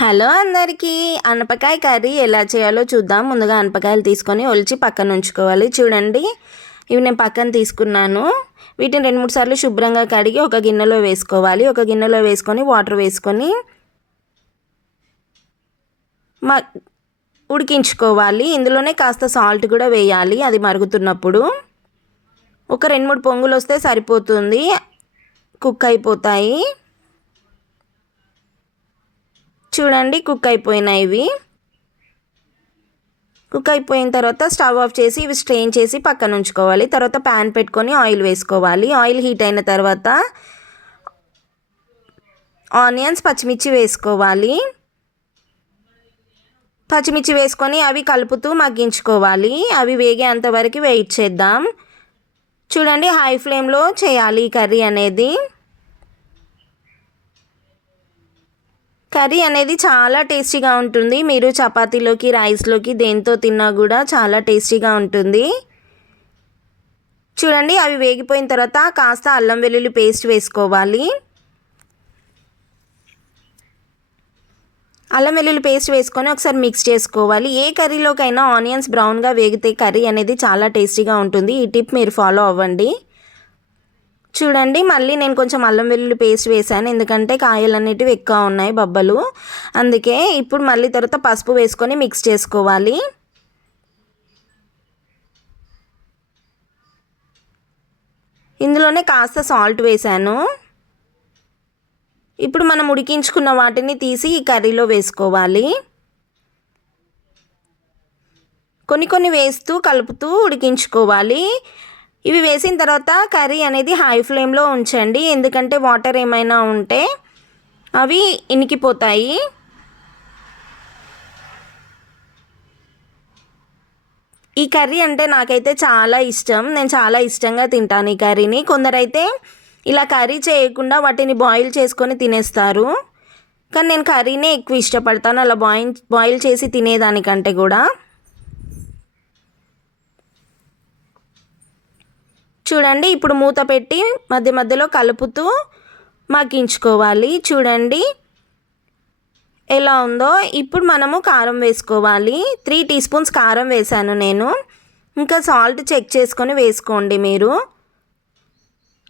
Hello అందరికీ అనపకాయ curry ఎలా చేయాలో చూద్దాం. ముందుగా అనపకాయలు తీసుకొని ఒలిచి పక్కన ఉంచుకోవాలి. చూడండి ఇవి నేను పక్కన తీసుకున్నాను. వీటిని రెండు మూడు సార్లు శుభ్రంగా కడిగి ఒక గిన్నెలో వేసుకోవాలి. ఒక గిన్నెలో వేసుకొని వాటర్ వేసుకొని మా ఉడికించుకోవాలి. ఇందులోనే కాస్త సాల్ట్ కూడా వేయాలి. అది మరుగుతున్నప్పుడు ఒక రెండు మూడు పొంగులు వస్తే సరిపోతుంది. కుక్ అయిపోతాయి. చూడండి కుక్ అయిపోయినాయి ఇవి. కుక్ అయిపోయిన తర్వాత స్టవ్ ఆఫ్ చేసి ఇవి స్ట్రెయిన్ చేసి పక్కన ఉంచుకోవాలి. తర్వాత ప్యాన్ పెట్టుకొని ఆయిల్ వేసుకోవాలి. ఆయిల్ హీట్ అయిన తర్వాత ఆనియన్స్ పచ్చిమిర్చి వేసుకోవాలి. పచ్చిమిర్చి వేసుకొని అవి కలుపుతూ మగ్గించుకోవాలి. అవి వేగేంత వరకు వెయిట్ చేద్దాం. చూడండి హై ఫ్లేమ్లో చేయాలి కర్రీ అనేది. కర్రీ అనేది చాలా టేస్టీగా ఉంటుంది. మీరు చపాతీలోకి రైస్లోకి దేంతో తిన్నా కూడా చాలా టేస్టీగా ఉంటుంది. చూడండి అవి వేగిపోయిన తర్వాత కాస్త అల్లం వెల్లుల్లి పేస్ట్ వేసుకోవాలి. అల్లం వెల్లుల్లి పేస్ట్ వేసుకొని ఒకసారి మిక్స్ చేసుకోవాలి. ఏ కర్రీలోకైనా ఆనియన్స్ బ్రౌన్గా వేగితే కర్రీ అనేది చాలా టేస్టీగా ఉంటుంది. ఈ టిప్ మీరు ఫాలో అవ్వండి. చూడండి మళ్ళీ నేను కొంచెం అల్లం వెల్లుల్లి పేస్ట్ వేసాను ఎందుకంటే కాయలు అనేటివి ఎక్కువ ఉన్నాయి బబ్బలు. అందుకే ఇప్పుడు మళ్ళీ తర్వాత పసుపు వేసుకొని మిక్స్ చేసుకోవాలి. ఇందులోనే కాస్త సాల్ట్ వేసాను ఇప్పుడు మనం ఉడికించుకున్న వాటిని తీసి ఈ కర్రీలో వేసుకోవాలి. కొన్ని కొన్ని వేస్తూ కలుపుతూ ఉడికించుకోవాలి. ఇవి వేసిన తర్వాత కర్రీ అనేది హై ఫ్లేమ్లో ఉంచండి. ఎందుకంటే వాటర్ ఏమైనా ఉంటే అవి ఇనికిపోతాయి. ఈ కర్రీ అంటే నాకైతే చాలా ఇష్టం. నేను చాలా ఇష్టంగా తింటాను ఈ కర్రీని. కొందరైతే ఇలా కర్రీ చేయకుండా వాటిని బాయిల్ చేసుకొని తినేస్తారు. కానీ నేను కర్రీనే ఎక్కువ ఇష్టపడతాను. అలా బాయిల్ బాయిల్ చేసి తినేదానికంటే కూడా. చూడండి ఇప్పుడు మూత పెట్టి మధ్య మధ్యలో కలుపుతూ మగ్గించుకోవాలి. చూడండి ఎలా ఉందో. ఇప్పుడు మనము కారం వేసుకోవాలి. త్రీ టీ స్పూన్స్ కారం వేసాను నేను. ఇంకా సాల్ట్ చెక్ చేసుకొని వేసుకోండి మీరు.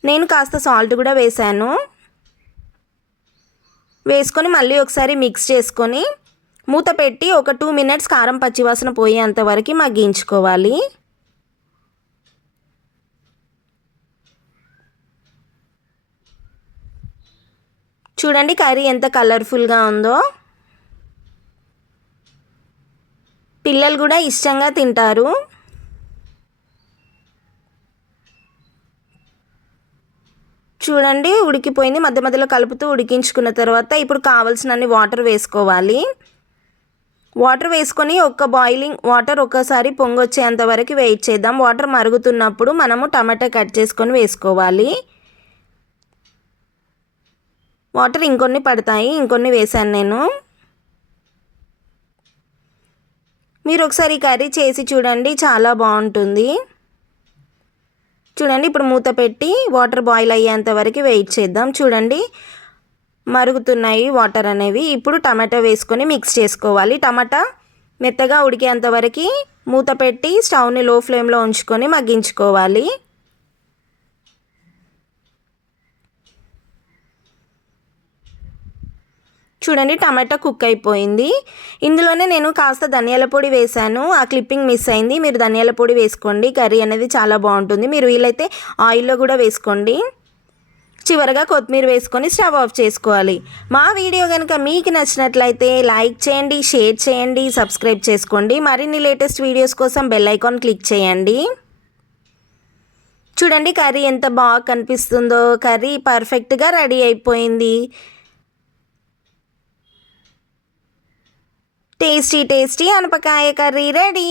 నేను కాస్త సాల్ట్ కూడా వేసాను వేసుకొని మళ్ళీ ఒకసారి మిక్స్ చేసుకొని మూత పెట్టి ఒక టూ మినిట్స్ కారం పచ్చివాసన పోయేంత వరకు మగ్గించుకోవాలి. చూడండి కర్రీ ఎంత కలర్ఫుల్గా ఉందో. పిల్లలు కూడా ఇష్టంగా తింటారు. చూడండి ఉడికిపోయింది. మధ్య మధ్యలో కలుపుతూ ఉడికించుకున్న తర్వాత ఇప్పుడు కావలసినన్ని వాటర్ వేసుకోవాలి. వాటర్ వేసుకొని ఒక్క బాయిలింగ్ వాటర్ ఒక్కసారి పొంగొచ్చేంత వరకు వెయిట్ చేద్దాం వాటర్ మరుగుతున్నప్పుడు మనము టమాటా కట్ చేసుకొని వేసుకోవాలి. వాటర్ ఇంకొన్ని పడతాయి ఇంకొన్ని వేసాను నేను. మీరు ఒకసారి కర్రీ చేసి చూడండి చాలా బాగుంటుంది. చూడండి ఇప్పుడు మూత పెట్టి వాటర్ బాయిల్ అయ్యేంత వరకు వెయిట్ చేద్దాం. చూడండి మరుగుతున్నాయి వాటర్ అనేవి. ఇప్పుడు టమాటా వేసుకొని మిక్స్ చేసుకోవాలి. టమాటా మెత్తగా ఉడికేంత వరకు మూత పెట్టి స్టవ్ని లో ఫ్లేమ్లో ఉంచుకొని మగ్గించుకోవాలి. చూడండి టమాటా కుక్ అయిపోయింది. ఇందులోనే నేను కాస్త ధనియాల పొడి వేశాను. ఆ క్లిప్పింగ్ మిస్ అయింది. మీరు ధనియాల పొడి వేసుకోండి. కర్రీ అనేది చాలా బాగుంటుంది. మీరు వీలైతే ఆయిల్లో కూడా వేసుకోండి. చివరగా కొత్తిమీర వేసుకొని స్టవ్ ఆఫ్ చేసుకోవాలి. మా వీడియో కనుక మీకు నచ్చినట్లయితే లైక్ చేయండి షేర్ చేయండి సబ్స్క్రైబ్ చేసుకోండి. మరిన్ని లేటెస్ట్ వీడియోస్ కోసం బెల్ ఐకాన్ క్లిక్ చేయండి. చూడండి కర్రీ ఎంత బాగా కనిపిస్తుందో. కర్రీ పర్ఫెక్ట్గా రెడీ అయిపోయింది. టేస్టీ టేస్టీ అనపకాయ కర్రీ రెడీ.